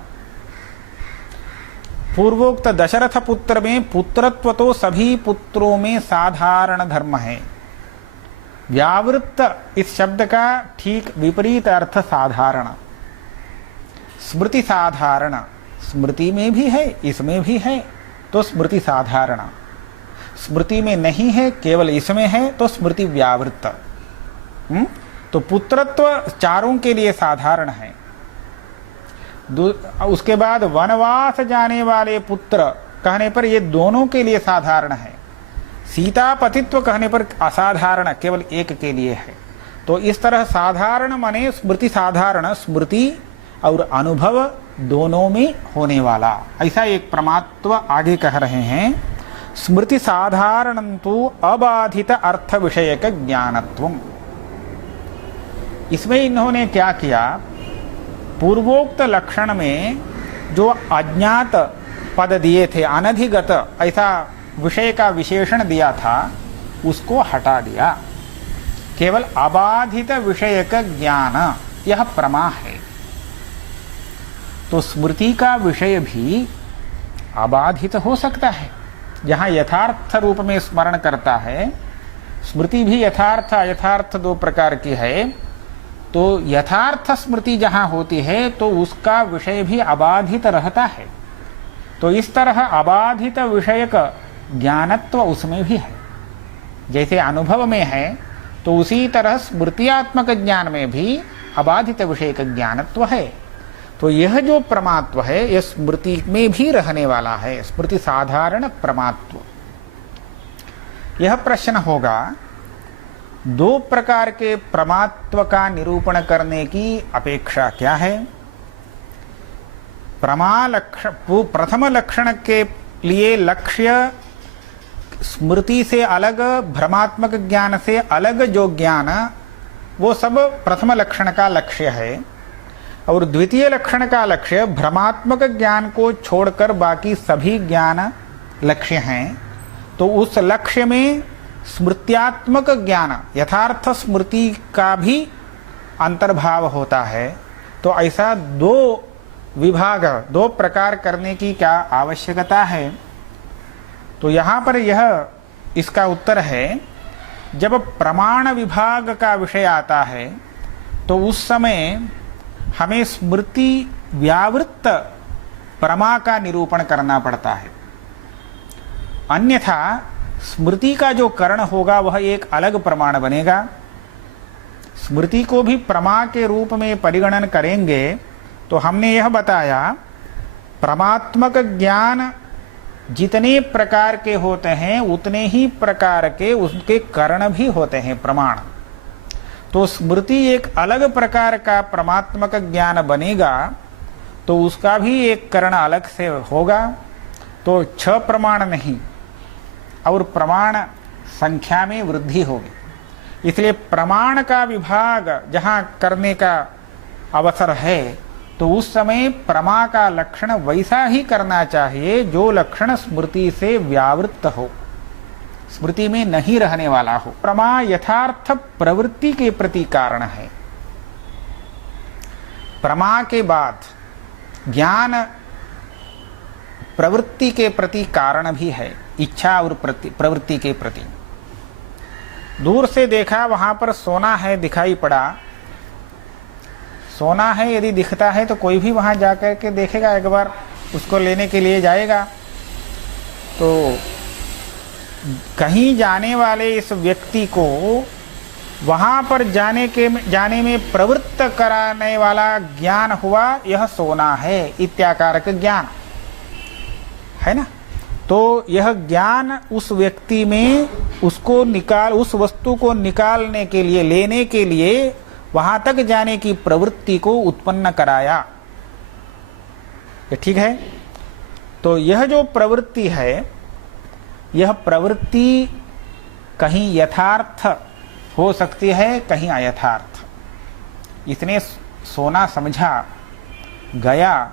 पूर्वोक्त दशरथ पुत्र में पुत्रत्व तो सभी पुत्रों में साधारण धर्म है। व्यावृत्त इस शब्द का ठीक विपरीत अर्थ साधारण। स्मृति साधारण, स्मृति में भी है इसमें भी है तो स्मृति साधारण, स्मृति में नहीं है केवल इसमें है तो स्मृति व्यावृत्त। तो पुत्रत्व चारों के लिए साधारण है। उसके बाद वनवास जाने वाले पुत्र कहने पर ये दोनों के लिए साधारण है। सीतापतित्व कहने पर असाधारण केवल एक के लिए है। तो इस तरह साधारण माने स्मृति साधारण, स्मृति और अनुभव दोनों में होने वाला, ऐसा एक प्रमात्व आगे कह रहे हैं। स्मृति साधारणन्तु अबाधित अर्थ विषयक ज्ञानत्वम्। इसमें इन्होंने क्या किया, पूर्वोक्त लक्षण में जो अज्ञात पद दिए थे, अनधिगत ऐसा विषय का विशेषण दिया था, उसको हटा दिया। केवल अबाधित विषयक ज्ञान यह प्रमा है। तो स्मृति का विषय भी अबाधित हो सकता है। जहाँ यथार्थ रूप में स्मरण करता है, स्मृति भी यथार्थ अयथार्थ दो प्रकार की है। तो यथार्थ स्मृति जहाँ होती है तो उसका विषय भी अबाधित रहता है। तो इस तरह अबाधित विषयक ज्ञानत्व उसमें भी है। जैसे अनुभव में है तो उसी तरह स्मृतियात्मक ज्ञान में भी अबाधित विषयक ज्ञानत्व है। तो यह जो प्रमात्व है यह स्मृति में भी रहने वाला है, स्मृति साधारण प्रमात्व। यह प्रश्न होगा, दो प्रकार के प्रमात्व का निरूपण करने की अपेक्षा क्या है? प्रथम लक्षण के लिए लक्ष्य स्मृति से अलग, भ्रमात्मक ज्ञान से अलग जो ज्ञान, वो सब प्रथम लक्षण का लक्ष्य है। और द्वितीय लक्षण का लक्ष्य भ्रमात्मक ज्ञान को छोड़कर बाकी सभी ज्ञान लक्ष्य हैं। तो उस लक्ष्य में स्मृत्यात्मक ज्ञान, यथार्थ स्मृति का भी अंतर्भाव होता है। तो ऐसा दो विभाग, दो प्रकार करने की क्या आवश्यकता है? तो यहाँ पर यह इसका उत्तर है, जब प्रमाण विभाग का विषय आता है तो उस समय हमें स्मृति व्यावृत्त प्रमा का निरूपण करना पड़ता है। अन्यथा स्मृति का जो करण होगा वह एक अलग प्रमाण बनेगा। स्मृति को भी प्रमा के रूप में परिगणन करेंगे तो हमने यह बताया, प्रमात्मक ज्ञान जितने प्रकार के होते हैं उतने ही प्रकार के उसके करण भी होते हैं, प्रमाण। तो स्मृति एक अलग प्रकार का प्रमात्मक ज्ञान बनेगा तो उसका भी एक करण अलग से होगा। तो 6 प्रमाण नहीं और प्रमाण संख्या में वृद्धि होगी। इसलिए प्रमाण का विभाग जहाँ करने का अवसर है तो उस समय प्रमा का लक्षण वैसा ही करना चाहिए जो लक्षण स्मृति से व्यावृत्त हो, स्मृति में नहीं रहने वाला हो। प्रमा यथार्थ प्रवृत्ति के प्रति कारण है। प्रमा के बाद ज्ञान प्रवृत्ति के प्रति कारण भी है, इच्छा और प्रवृत्ति के प्रति। दूर से देखा, वहां पर सोना है दिखाई पड़ा, सोना है यदि दिखता है तो कोई भी वहां जाकर के देखेगा, एक बार उसको लेने के लिए जाएगा। तो कहीं जाने वाले इस व्यक्ति को वहां पर जाने में प्रवृत्त कराने वाला ज्ञान हुआ, यह सोना है इत्याकारक ज्ञान है ना। तो यह ज्ञान उस व्यक्ति में उस वस्तु को निकालने के लिए, लेने के लिए वहां तक जाने की प्रवृत्ति को उत्पन्न कराया। ये ठीक है। तो यह जो प्रवृत्ति है, यह प्रवृत्ति कहीं यथार्थ हो सकती है, कहीं अयथार्थ। इसने सोना समझा, गया,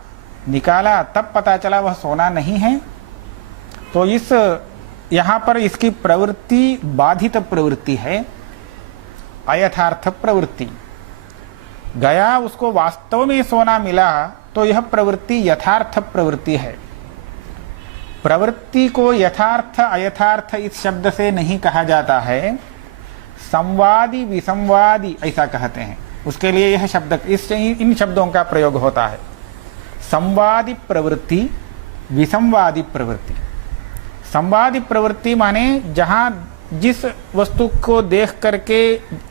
निकाला, तब पता चला वह सोना नहीं है। तो इस यहाँ पर इसकी प्रवृत्ति बाधित प्रवृत्ति है, अयथार्थ प्रवृत्ति। गया, उसको वास्तव में सोना मिला तो यह प्रवृत्ति यथार्थ प्रवृत्ति है। प्रवृत्ति को यथार्थ अयथार्थ इस शब्द से नहीं कहा जाता है, संवादी विसंवादी ऐसा कहते हैं। उसके लिए यह शब्द, इन शब्दों का प्रयोग होता है। संवादी प्रवृत्ति, विसंवादी प्रवृत्ति। संवादी प्रवृत्ति माने जहां जिस वस्तु को देख करके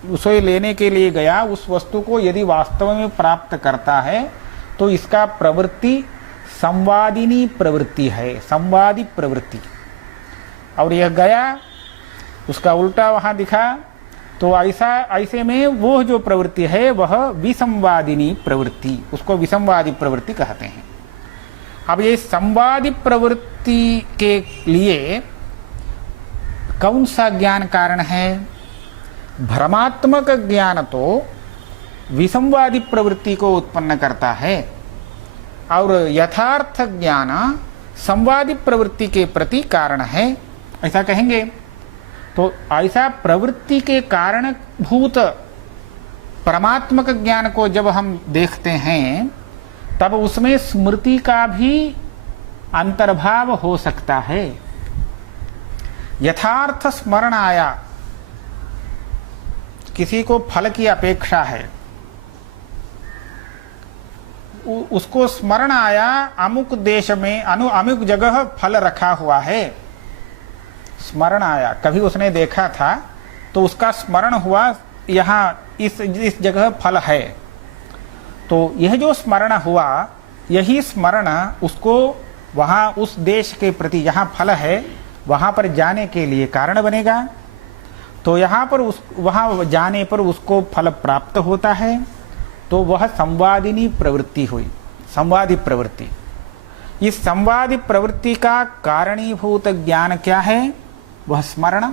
उसे लेने के लिए गया, उस वस्तु को यदि वास्तव में प्राप्त करता है तो इसका प्रवृत्ति संवादिनी प्रवृत्ति है, संवादी प्रवृत्ति। और यह गया, उसका उल्टा वहां दिखा तो ऐसे में वो जो प्रवृत्ति है वह विसंवादिनी प्रवृत्ति, उसको विसंवादी प्रवृत्ति कहते हैं। अब ये संवादी प्रवृत्ति के लिए कौन सा ज्ञान कारण है? भ्रमात्मक ज्ञान तो विसंवादी प्रवृत्ति को उत्पन्न करता है और यथार्थ ज्ञान संवादी प्रवृत्ति के प्रति कारण है, ऐसा कहेंगे। तो ऐसा प्रवृत्ति के कारणभूत परमात्मक ज्ञान को जब हम देखते हैं तब उसमें स्मृति का भी अंतर्भाव हो सकता है। यथार्थ स्मरण आया, किसी को फल की अपेक्षा है, उसको स्मरण आया अमुक देश में अमुक जगह फल रखा हुआ है, स्मरण आया, कभी उसने देखा था तो उसका स्मरण हुआ यहाँ इस जगह फल है। तो यह जो स्मरण हुआ, यही स्मरण उसको वहाँ उस देश के प्रति जहाँ फल है वहाँ पर जाने के लिए कारण बनेगा। तो यहाँ पर वहाँ जाने पर उसको फल प्राप्त होता है। तो वह संवादिनी प्रवृत्ति हुई, संवादी प्रवृत्ति। इस संवादी प्रवृत्ति का कारणीभूत ज्ञान क्या है? वह स्मरण।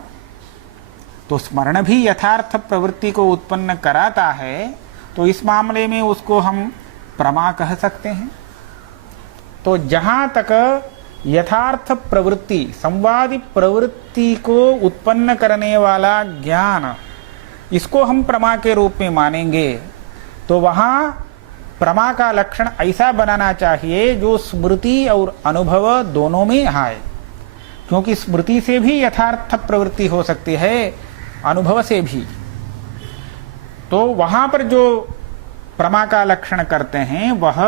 तो स्मरण भी यथार्थ प्रवृत्ति को उत्पन्न कराता है, तो इस मामले में उसको हम प्रमा कह सकते हैं। तो जहां तक यथार्थ प्रवृत्ति, संवादी प्रवृत्ति को उत्पन्न करने वाला ज्ञान, इसको हम प्रमा के रूप में मानेंगे, तो वहां प्रमा का लक्षण ऐसा बनाना चाहिए जो स्मृति और अनुभव दोनों में आए, क्योंकि स्मृति से भी यथार्थ प्रवृत्ति हो सकती है, अनुभव से भी। तो वहां पर जो प्रमा का लक्षण करते हैं वह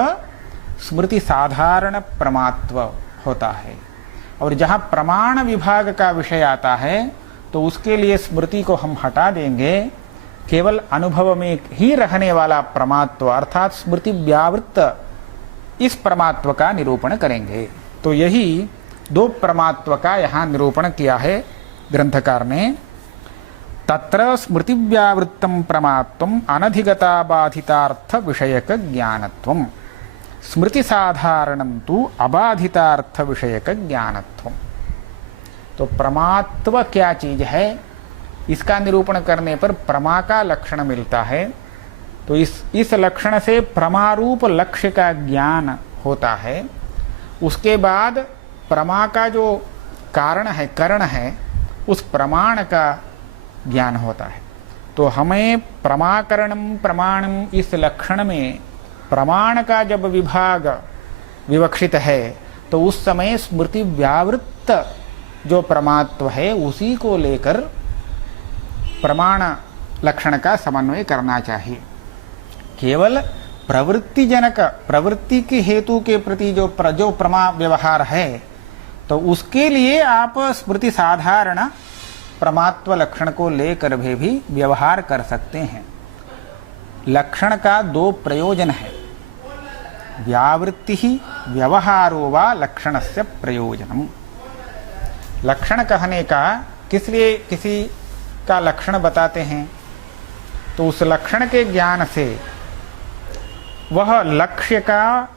स्मृति साधारण प्रमात्व होता है। और जहां प्रमाण विभाग का विषय आता है तो उसके लिए स्मृति को हम हटा देंगे, केवल अनुभव में ही रहने वाला प्रमात्व अर्थात स्मृति व्यावृत्त इस प्रमात्व का निरूपण करेंगे। तो यही दो प्रमात्व का यहाँ निरूपण किया है ग्रंथकार ने। तत्र स्मृति व्यावृत्तम प्रमात्वम अनधिगता बाधितार्थ विषयक ज्ञानत्वम, स्मृति साधारणं तु अबाधितार्थ विषयक ज्ञानत्वम। तो प्रमात्व क्या चीज है, इसका निरूपण करने पर प्रमा का लक्षण मिलता है। तो इस लक्षण से प्रमारूप लक्ष्य का ज्ञान होता है। उसके बाद प्रमा का जो कारण है, करण है, उस प्रमाण का ज्ञान होता है। तो हमें प्रमाकरणम प्रमाणम इस लक्षण में प्रमाण का जब विभाग विवक्षित है तो उस समय स्मृति व्यावृत्त जो प्रमात्व है उसी को लेकर प्रमाण लक्षण का समन्वय करना चाहिए। केवल प्रवृत्ति जनक, प्रवृत्ति के हेतु के प्रति जो प्रमा व्यवहार है तो उसके लिए आप स्मृति साधारण प्रमात्व लक्षण को लेकर भी व्यवहार कर सकते हैं। लक्षण का दो प्रयोजन है, व्यावृत्ति ही व्यवहारो वा लक्षणस्य प्रयोजनम। लक्षण कहने का किस लिए किसी का लक्षण बताते हैं, तो उस लक्षण के ज्ञान से वह लक्ष्य का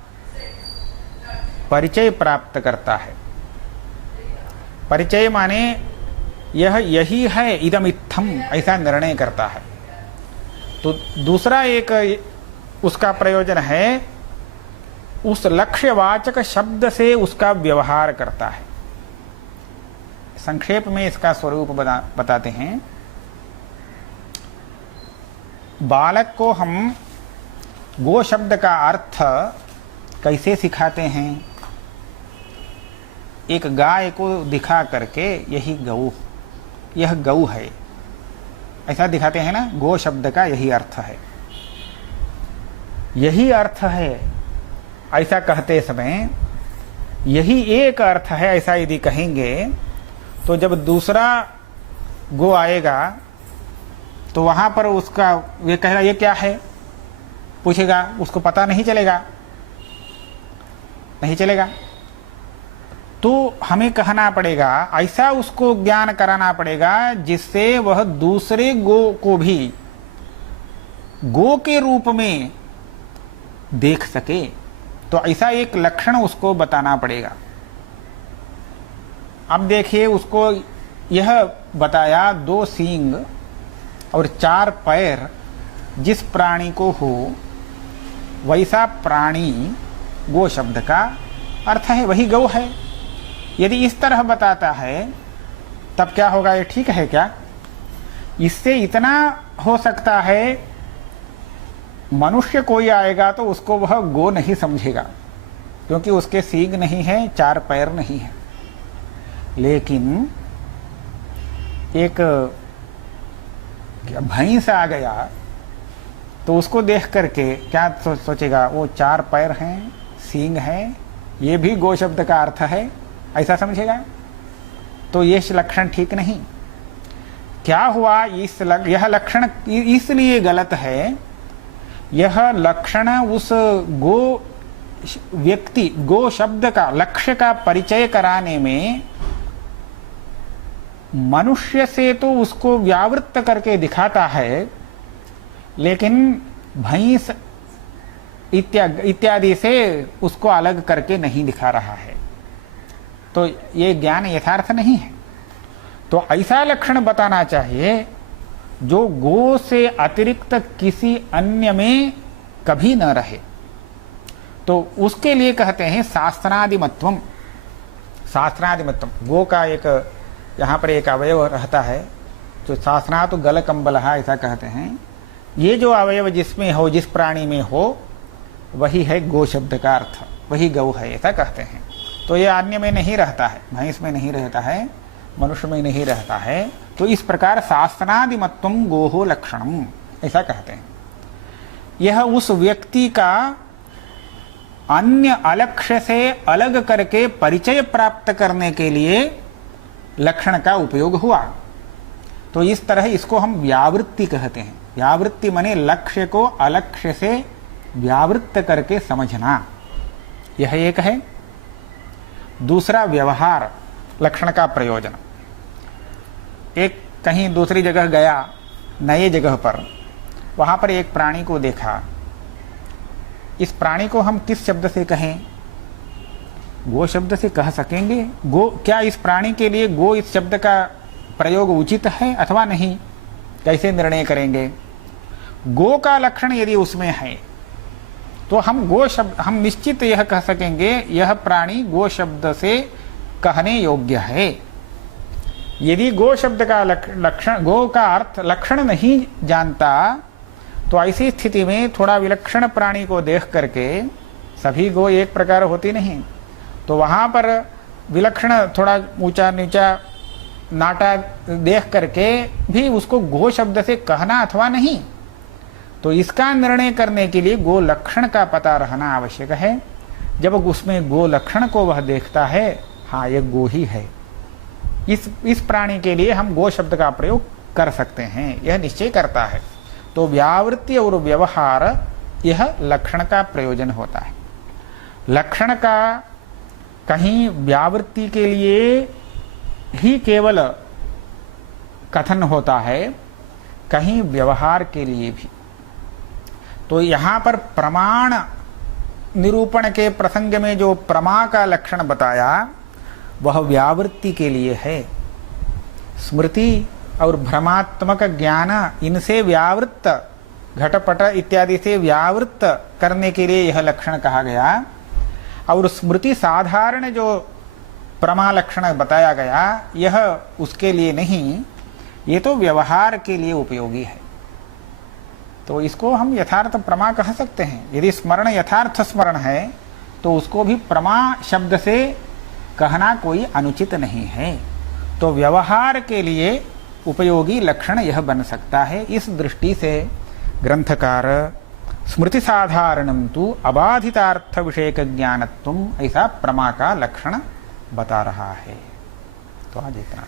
परिचय प्राप्त करता है। परिचय माने यही है, इदम इत्थम, ऐसा निर्णय करता है। तो दूसरा एक उसका प्रयोजन है, उस लक्ष्यवाचक शब्द से उसका व्यवहार करता है। संक्षेप में इसका स्वरूप बताते हैं। बालक को हम गो शब्द का अर्थ कैसे सिखाते हैं? एक गाय को दिखा करके यह गऊ है, ऐसा दिखाते हैं ना। गो शब्द का यही अर्थ है, यही अर्थ है, ऐसा कहते समय यही एक अर्थ है, ऐसा यदि कहेंगे तो जब दूसरा गो आएगा तो वहां पर उसका ये कहेगा ये क्या है, पूछेगा, उसको पता नहीं चलेगा। तो हमें कहना पड़ेगा, ऐसा उसको ज्ञान कराना पड़ेगा जिससे वह दूसरे गो को भी गो के रूप में देख सके। तो ऐसा एक लक्षण उसको बताना पड़ेगा। अब देखिए, उसको यह बताया 2 सींग और 4 पैर जिस प्राणी को हो वैसा प्राणी गो शब्द का अर्थ है, वही गौ है। यदि इस तरह बताता है तब क्या होगा? ये ठीक है क्या? इससे इतना हो सकता है, मनुष्य कोई आएगा तो उसको वह गो नहीं समझेगा, क्योंकि उसके सींग नहीं है, 4 पैर नहीं है। लेकिन एक भैंस आ गया तो उसको देख करके क्या सोचेगा? वो 4 पैर हैं, सींग हैं, ये भी गो शब्द का अर्थ है, ऐसा समझेगा। तो ये लक्षण ठीक नहीं। क्या हुआ? यह लक्षण इसलिए गलत है, यह लक्षण उस गो व्यक्ति, गो शब्द का, लक्ष्य का परिचय कराने में मनुष्य से तो उसको व्यावृत्त करके दिखाता है, लेकिन भैंस इत्यादि से उसको अलग करके नहीं दिखा रहा है। तो ये ज्ञान यथार्थ नहीं है। तो ऐसा लक्षण बताना चाहिए जो गो से अतिरिक्त किसी अन्य में कभी न रहे। तो उसके लिए कहते हैं शास्त्रादिमत्वम। शास्त्रादिमत्वम, गो का एक यहाँ पर एक अवयव रहता है जो शास्त्रा तो गल कंबल ऐसा कहते हैं। ये जो अवयव जिसमें हो, जिस प्राणी में हो, वही है गो शब्द का अर्थ, वही गौ है, ऐसा कहते हैं। तो ये अन्य में नहीं रहता है, भैंस में नहीं रहता है, मनुष्य में नहीं रहता है। तो इस प्रकार शास्त्रादिमत्वम गोहो लक्षणम, ऐसा कहते हैं। यह उस व्यक्ति का अन्य अलक्ष्य से अलग करके परिचय प्राप्त करने के लिए लक्षण का उपयोग हुआ। तो इस तरह इसको हम व्यावृत्ति कहते हैं। व्यावृत्ति माने लक्ष्य को अलक्ष्य से व्यावृत्त करके समझना, यह एक है। दूसरा व्यवहार, लक्षण का प्रयोजन। एक कहीं दूसरी जगह गया, नए जगह पर, वहां पर एक प्राणी को देखा। इस प्राणी को हम किस शब्द से कहें? गो शब्द से कह सकेंगे? गो, क्या इस प्राणी के लिए गो इस शब्द का प्रयोग उचित है अथवा नहीं? कैसे निर्णय करेंगे? गो का लक्षण यदि उसमें है तो हम गो शब्द, हम निश्चित यह कह सकेंगे यह प्राणी गो शब्द से कहने योग्य है। यदि गो शब्द का लक्षण, गो का अर्थ लक्षण नहीं जानता, तो ऐसी स्थिति में थोड़ा विलक्षण प्राणी को देख करके, सभी गो एक प्रकार होती नहीं, तो वहां पर विलक्षण थोड़ा ऊंचा नीचा नाटा देख करके भी उसको गो शब्द से कहना अथवा नहीं। तो इसका निर्णय करने के लिए गो लक्षण का पता रहना आवश्यक है। जब उसमें गो लक्षण को वह देखता है, हाँ ये गो ही है, इस प्राणी के लिए हम गो शब्द का प्रयोग कर सकते हैं, यह निश्चय करता है। तो व्यावृत्ति और व्यवहार, यह लक्षण का प्रयोजन होता है। लक्षण का कहीं व्यावृत्ति के लिए ही केवल कथन होता है, कहीं व्यवहार के लिए भी। तो यहां पर प्रमाण निरूपण के प्रसंग में जो प्रमा का लक्षण बताया वह व्यावृत्ति के लिए है। स्मृति और भ्रमात्मक ज्ञान, इनसे व्यावृत्त, घटपट इत्यादि से व्यावृत्त करने के लिए यह लक्षण कहा गया। और स्मृति साधारण जो प्रमा लक्षण बताया गया, यह उसके लिए नहीं, ये तो व्यवहार के लिए उपयोगी है। तो इसको हम यथार्थ प्रमा कह सकते हैं। यदि स्मरण यथार्थ स्मरण है तो उसको भी प्रमा शब्द से कहना कोई अनुचित नहीं है। तो व्यवहार के लिए उपयोगी लक्षण यह बन सकता है। इस दृष्टि से ग्रंथकार स्मृति साधारणम तु अबाधितार्थ विषयक ज्ञानत्वम, ऐसा प्रमा का लक्षण बता रहा है। तो आज इतना।